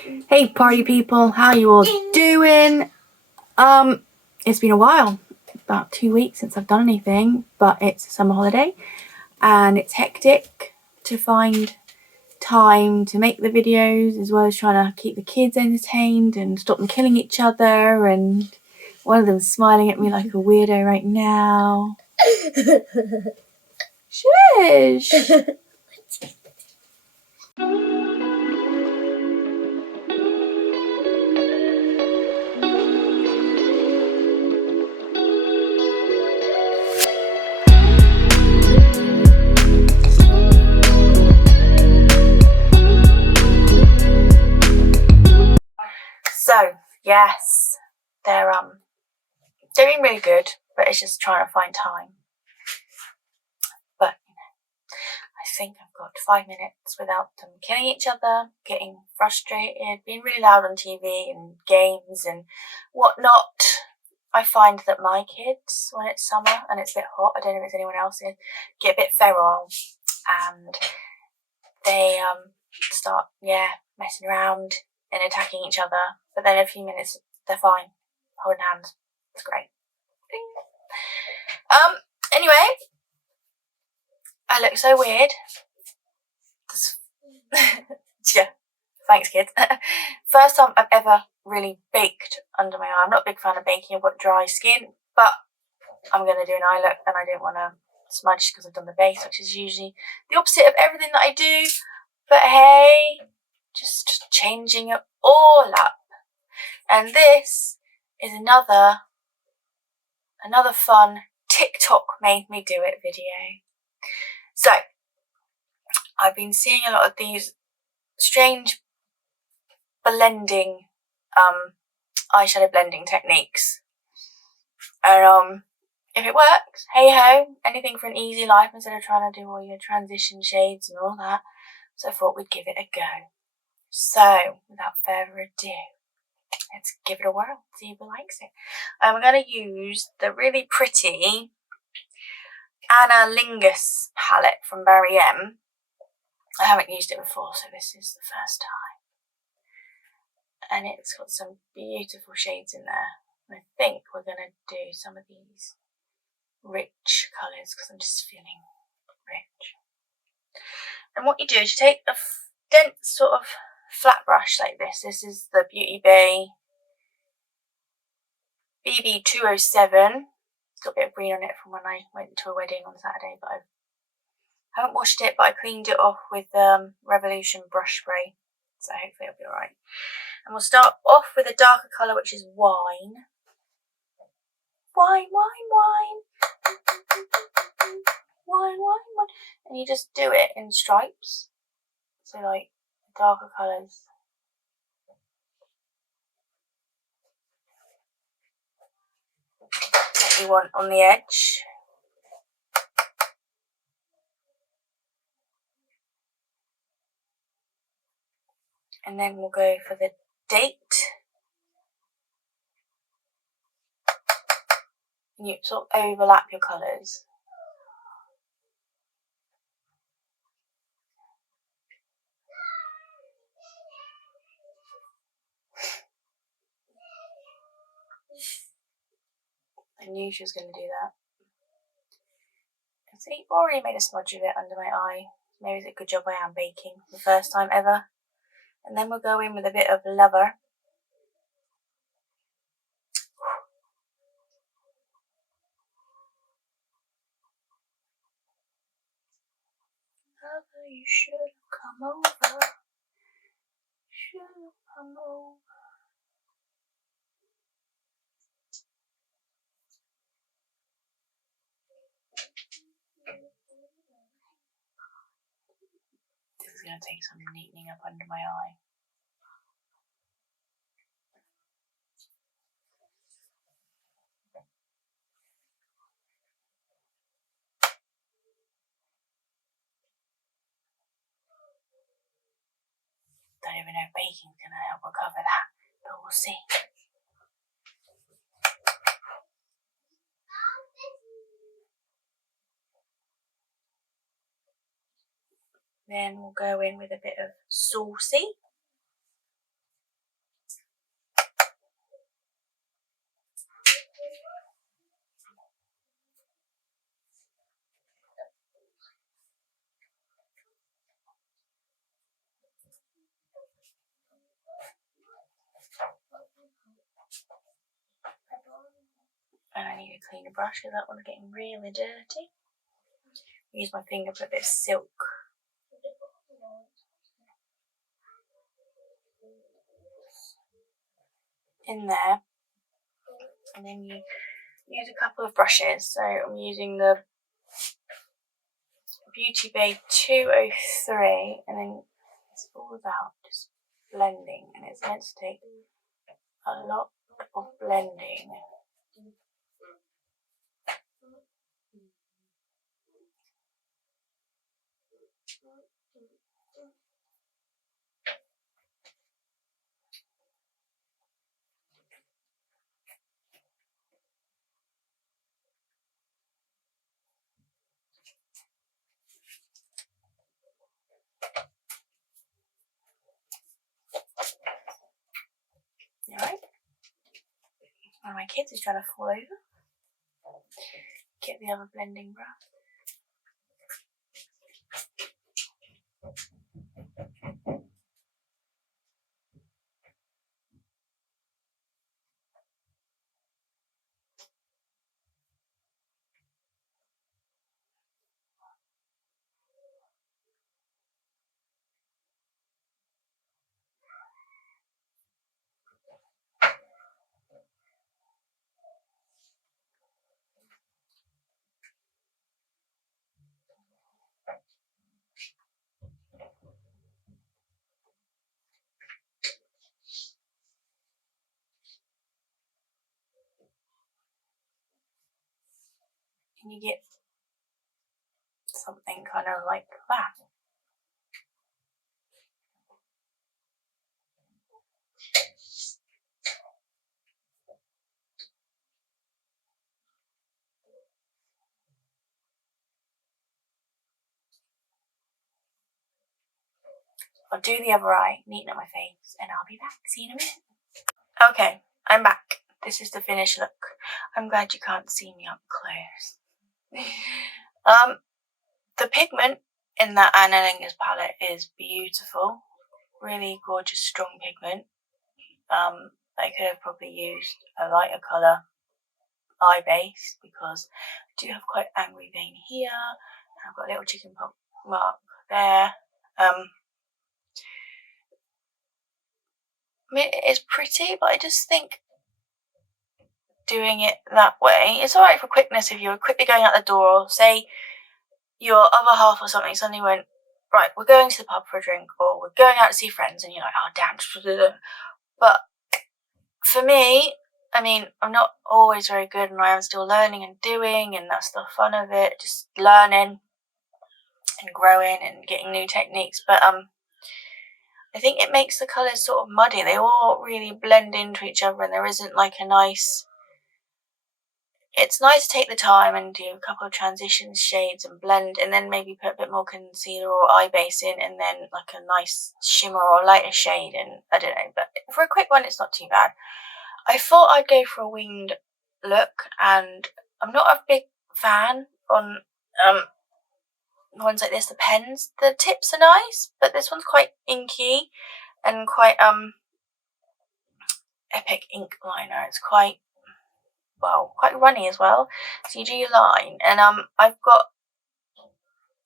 Hey party people, how you all doing? It's been a while, about 2 weeks since I've done anything, but it's a summer holiday and it's hectic to find time to make the videos, as well as trying to keep the kids entertained and stop them killing each other, and one of them's smiling at me like a weirdo right now. Shush! So, yes, they're doing really good, but it's just trying to find time. But, I think I've got 5 minutes without them killing each other, getting frustrated, being really loud on TV and games and whatnot. I find that my kids, when it's summer and it's a bit hot, I don't know if it's anyone else's, get a bit feral and they start, messing around and attacking each other. But then in a few minutes, they're fine, holding hands. It's great. Anyway, I look so weird. Yeah, thanks kids. First time I've ever really baked under my eye. I'm not a big fan of baking, I've got dry skin, but I'm going to do an eye look and I don't want to smudge because I've done the base, which is usually the opposite of everything that I do. But hey, just changing it all up. And this is another fun TikTok made me do it video. So, I've been seeing a lot of these strange blending, eyeshadow blending techniques. And if it works, hey ho, anything for an easy life instead of trying to do all your transition shades and all that. So I thought we'd give it a go. So, without further ado, let's give it a whirl, see who likes it. We're going to use the really pretty Anna Lingus palette from Barry M. I haven't used it before, so this is the first time. And it's got some beautiful shades in there. And I think we're going to do some of these rich colours because I'm just feeling rich. And what you do is you take a dense sort of flat brush like this. This is the Beauty Bay BB207. It's got a bit of green on it from when I went to a wedding on Saturday, but I haven't washed it, but I cleaned it off with Revolution brush spray, so hopefully it'll be alright. And we'll start off with a darker colour, which is wine. Wine, wine, wine. Wine, wine, wine. And you just do it in stripes. So like darker colours. That you want on the edge. And then we'll go for the date. And you sort of overlap your colours. I knew she was going to do that. See, I've already made a smudge of it under my eye. Maybe it's a good job I am baking for the first time ever. And then we'll go in with a bit of Lover. Lover, you should have come over. Should have come over. This is going to take some neatening up under my eye. Don't even know if baking's going to help recover that, but we'll see. Then we'll go in with a bit of Saucy. a cleaner brush because that one's getting really dirty. Use my finger for a bit of silk. In there, and then you use a couple of brushes. So I'm using the Beauty Bay 203, and then it's all about just blending, and it's meant to take a lot of blending. Alright. One of my kids is trying to fall over. Get the other blending brush. And you get something kind of like that. I'll do the other eye, neaten up my face, and I'll be back. See you in a minute. Okay, I'm back. This is the finished look. I'm glad you can't see me up close. The pigment in that Annalingus palette is beautiful. Really gorgeous, strong pigment. I could have probably used a lighter colour eye base because I do have quite angry vein here. And I've got a little chicken pox mark there. I mean, it's pretty, but I just think doing it that way, it's alright for quickness if you're quickly going out the door, say your other half or something suddenly went, right, we're going to the pub for a drink, or we're going out to see friends, and you're like, oh damn. But for me, I mean, I'm not always very good, and I am still learning and doing, and that's the fun of it, just learning and growing and getting new techniques. But I think it makes the colours sort of muddy. They all really blend into each other, and there isn't like a nice... It's nice to take the time and do a couple of transition shades and blend, and then maybe put a bit more concealer or eye base in, and then like a nice shimmer or lighter shade, and I don't know. But for a quick one, it's not too bad. I thought I'd go for a winged look, and I'm not a big fan on ones like this, the pens. The tips are nice, but this one's quite inky and quite epic ink liner. It's quite runny as well. So you do your line, and I've got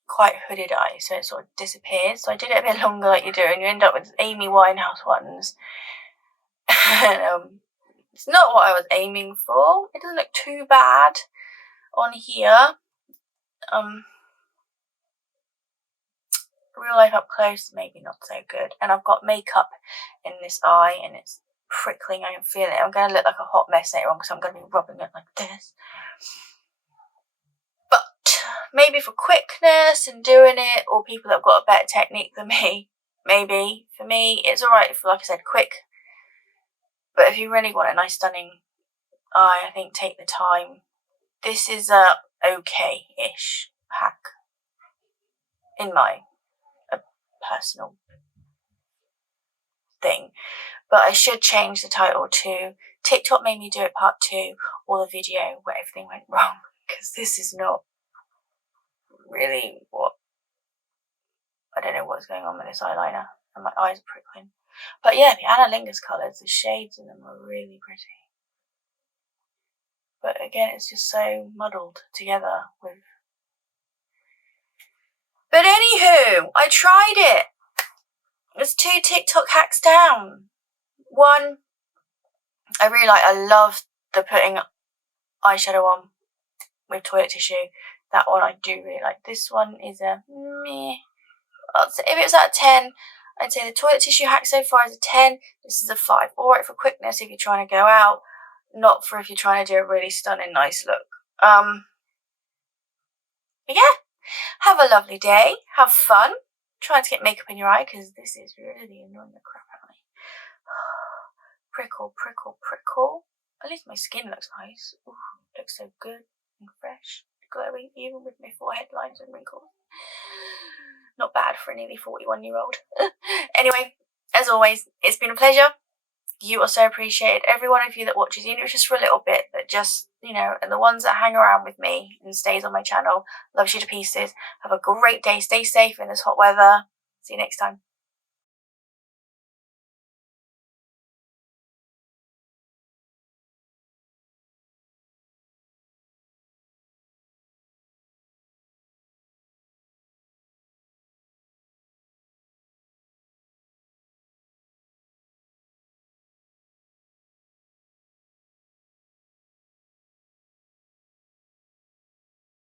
quite hooded eyes, so it sort of disappears. So I did it a bit longer like you do, and you end up with Amy Winehouse ones. And, it's not what I was aiming for. It doesn't look too bad on here. Real life up close, maybe not so good. And I've got makeup in this eye, and it's prickling. I can feel it. I'm going to look like a hot mess later on because I'm going to be rubbing it like this. But maybe for quickness and doing it, or people that have got a better technique than me, maybe. For me, it's alright for, like I said, quick. But if you really want a nice stunning eye, I think take the time. This is a okay-ish hack in my personal thing. But I should change the title to TikTok made me do it part 2, or the video where everything went wrong, because this is not really what... I don't know what's going on with this eyeliner, and my eyes are prickling. But yeah, the Annalingus colours, the shades in them are really pretty. but again, it's just so muddled together with... But anywho, I tried it. There's 2 TikTok hacks down. One, I really like, I love the putting eyeshadow on with toilet tissue. That one I do really like. This one is a meh. If it was out of 10, I'd say the toilet tissue hack so far is a 10. This is a 5. Alright for quickness if you're trying to go out, not for if you're trying to do a really stunning, nice look. But yeah, have a lovely day. Have fun. Trying to get makeup in your eye because this is really annoying the crap out of me. Prickle, prickle, prickle. At least my skin looks nice. Ooh, looks so good and fresh, glowing, even with my forehead lines and wrinkles. Not bad for a nearly 41-year-old. Anyway, as always, it's been a pleasure. You are so appreciated. Every one of you that watches, even if it's just for a little bit, that just, you know, and the ones that hang around with me and stays on my channel, loves you to pieces. Have a great day. Stay safe in this hot weather. See you next time.